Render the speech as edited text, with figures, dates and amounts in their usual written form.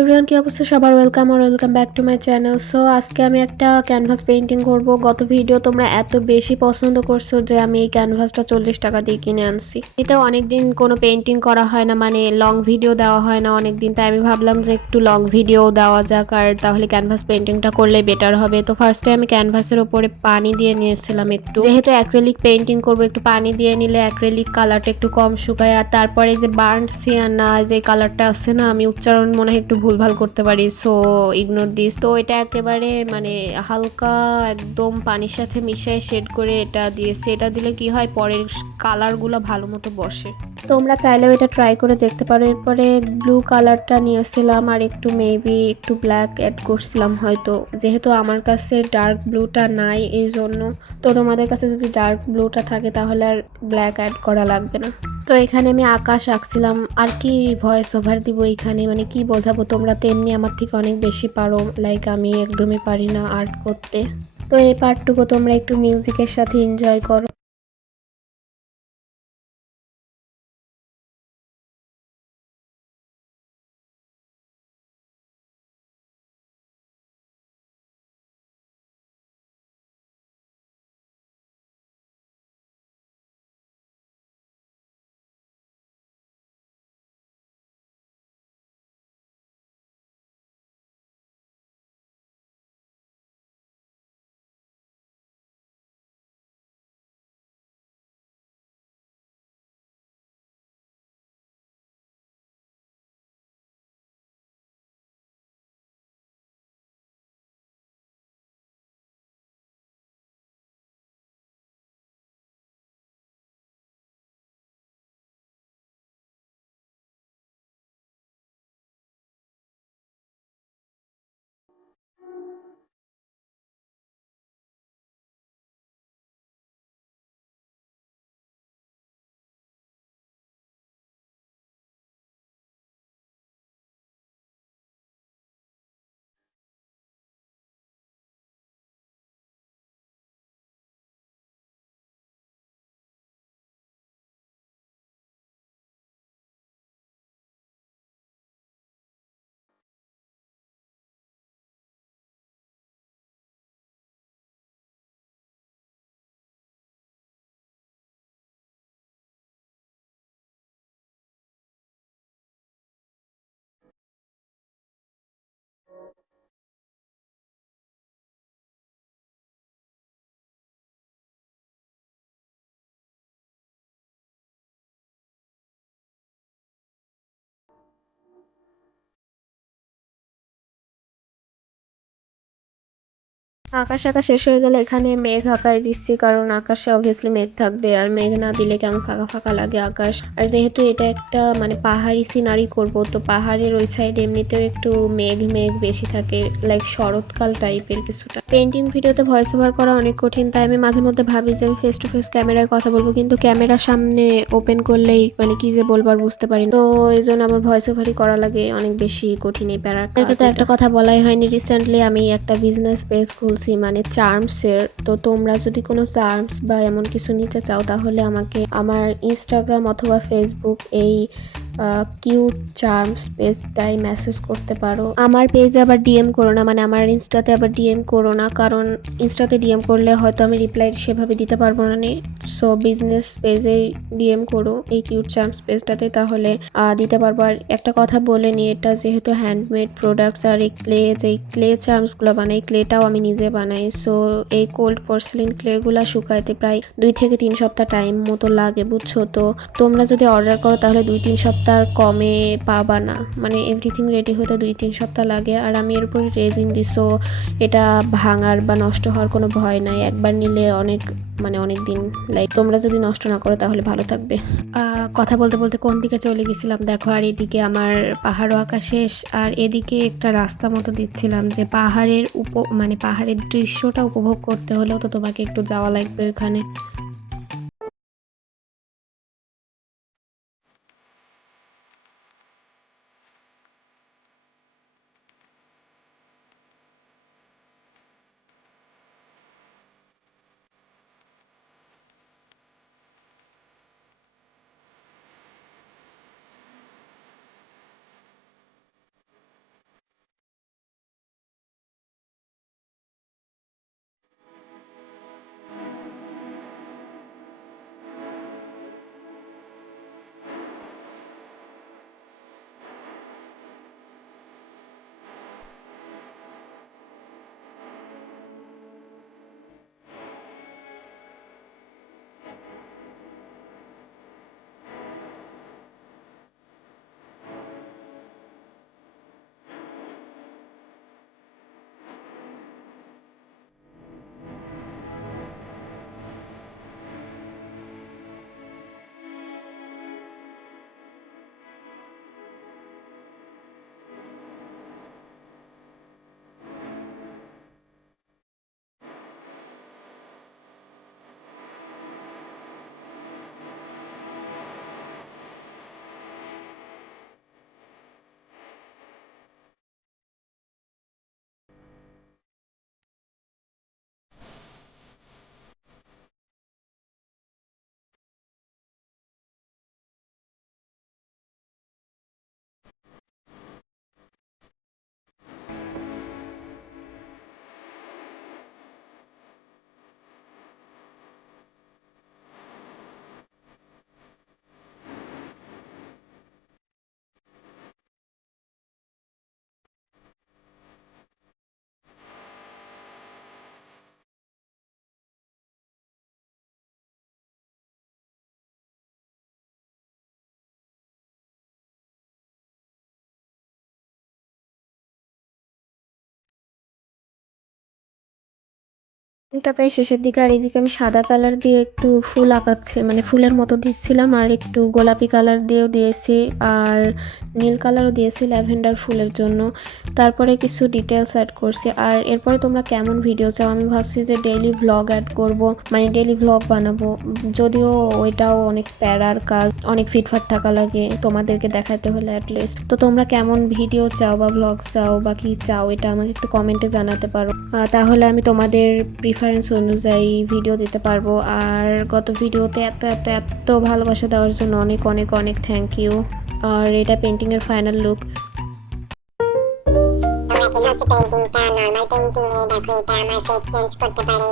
Everyone, কি অবস্থা সবার? Welcome back to my channel. So আজকে আমি একটা ক্যানভাস পেইন্টিং করব। গত ভিডিও তোমরা এত বেশি পছন্দ করছো যে আমি এই ক্যানভাসটা 40 টাকা দিয়ে কিনে আনছি। এটা অনেকদিন কোনো পেইন্টিং করা হয় না, মানে লং ভিডিও দেওয়া হয় না অনেকদিন, তাই আমি ভাবলাম যে একটু লং ভিডিও দেওয়া যাক, আর তাহলে ক্যানভাস পেইন্টিংটা করলে বেটার হবে। তো ফার্স্টে আমি ক্যানভাসের ওপরে পানি দিয়ে নিয়েছিলাম একটু, যেহেতু অ্যাক্রিলিক পেইন্টিং করব একটু পানি দিয়ে নিলে অ্যাক্রিলিক কালারটা একটু কম শুকায়। আর তারপরে যে বার্ন সিয়ানা যে কালারটা আছে না, আমি উচ্চারণ মনে হয় একটু ভুলভাল করতে পারি, সো ইগনোর দিস। তো এটা একেবারে মানে হালকা একদম পানির সাথে মিশিয়ে শেড করে এটা দিয়েছে। এটা দিলে কি হয়, পরের কালারগুলো ভালো মতো বসে। তোমরা চাইলেও এটা ট্রাই করে দেখতে পারো। এরপরে ব্লু কালারটা নিয়েছিলাম আর একটু মেবি একটু ব্ল্যাক অ্যাড করছিলাম হয়তো, যেহেতু আমার কাছে ডার্ক ব্লুটা নাই এই জন্য। তো তোমাদের কাছে যদি ডার্ক ব্লুটা থাকে তাহলে আর ব্ল্যাক অ্যাড করা লাগবে না। তো এখানে আমি আকাশ আঁকছিলাম। আর কি ভয়েস ওভার দিব এখানে, মানে কি বোঝাবো, তোমরা তো এমনি আমার থেকে অনেক বেশি পারো, লাইক আমি একদমই পারি না আর্ট করতে। তো এই পার্টটুকু তোমরা একটু মিউজিকের সাথে এনজয় করো। আকাশ আঁকা শেষ হয়ে গেলে এখানে মেঘ আঁকাই দিচ্ছি, কারণ আকাশে অবভিয়াসলি মেঘ থাকবে, আর মেঘ না দিলে কেমন ফাঁকা ফাঁকা লাগে আকাশ। আর যেহেতু এটা একটা মানে পাহাড়ি সিনারি করব, তো পাহাড়ের ওই সাইড এমনিতেও একটু মেঘ মেঘ বেশি থাকে, লাইক শরৎকাল টাইপের কিছুটা। পেন্টিং ভিডিওতে ভয়েস ওভার করা অনেক কঠিন, তাই আমি মাঝে মধ্যে ভাবি যে আমি ফেস টু ফেস ক্যামেরায় কথা বলবো, কিন্তু ক্যামেরার সামনে ওপেন করলেই মানে কি যে বলবার বুঝতে পারি না। তো এই জন্য আমার ভয়েস ওভারই করা লাগে, অনেক বেশি কঠিন এই প্যারার। এটা তো একটা কথা বলাই হয়নি, রিসেন্টলি আমি একটা বিজনেস পেজ খুলছি মানে চার্মসের। তো তোমরা যদি কোনো চার্মস বা এমন কিছু নিতে চাও তাহলে আমাকে আমার ইনস্টাগ্রাম অথবা ফেসবুক এই কিউট চার্মস পেজটাই মেসেজ করতে পারো। আমার পেজে আবার ডিএম করো না, মানে আমার ইনস্টাতে আবার ডিএম করো না, কারণ ইনস্টাতে ডিএম করলে হয়তো আমি রিপ্লাই সেভাবে দিতে পারবো না। সো বিজনেস পেজে ডিএম করো এই কিউট চার্মস পেজটাতে, তাহলে দিতে পারবো। আর একটা কথা বলে নি, এটা যেহেতু হ্যান্ডমেড প্রোডাক্টস, আর এই ক্লে যে ক্লে চার্মসগুলো বানাই, ক্লেটাও আমি নিজে বানাই। সো এই কোল্ড পোর্সলিন ক্লেগুলো শুকাইতে প্রায় 2 থেকে 3 সপ্তাহ টাইম মতো লাগে, বুঝছো? তো তোমরা যদি অর্ডার করো তাহলে 2-3 সপ্তাহ কমে পাবা না, মানে এভরিথিং রেডি হতে 2-3 সপ্তাহ লাগে। আর আমি এর উপরে রেজিন দিই, সো এটা ভাঙার বা নষ্ট হওয়ার কোনো ভয় নাই। একবার নিলে অনেক মানে অনেক দিন, লাইক তোমরা যদি নষ্ট না করো তাহলে ভালো থাকবে। কথা বলতে বলতে কোন দিকে চলে গেছিলাম দেখো। আর এদিকে আমার পাহাড়ও আঁকা শেষ, আর এদিকে একটা রাস্তা মতো দিচ্ছিলাম, যে পাহাড়ের মানে পাহাড়ের দৃশ্যটা উপভোগ করতে হলেও তো তোমাকে একটু যাওয়া লাগবে ওখানে। এটা প্রায় শেষের দিকে, আর এদিকে আমি সাদা কালার দিয়ে একটু ফুল আঁকাচ্ছি, মানে ফুলের মতো দিচ্ছিলাম, আর একটু গোলাপি কালার দিয়েও দিয়েছি, আর নীল কালারও দিয়েছি ল্যাভেন্ডার ফুলের জন্য। তারপরে কিছু ডিটেলস অ্যাড করছি। আর এরপরে তোমরা কেমন ভিডিও চাও, আমি ভাবছি যে ডেইলি ভ্লগ অ্যাড করব, মানে ডেইলি ভ্লগ বানাবো। যদিও ওইটাও অনেক প্যারার কাজ, অনেক ফিটফাট থাকা লাগে তোমাদেরকে দেখাতে হলে অ্যাটলিস্ট। তো তোমরা কেমন ভিডিও চাও বা ভ্লগ চাও বা কি চাও, এটা আমাকে একটু কমেন্টে জানাতে পারো। তাহলে আমি তোমাদের প্রিফারেন্স অনুযায়ী ভিডিও দিতে পারবো। আর গত ভিডিওতে এত এত এত ভালোবাসা দেওয়ার জন্য অনেক অনেক অনেক থ্যাংক ইউ। আর এটা পেন্টিংয়ের ফাইনাল লুক। তোমরা কি ভাবছো পেইন্টিংটা নর্মাল পেইন্টিং এ? দেখো এটা আমার ফেস চেঞ্জ করতে পারে,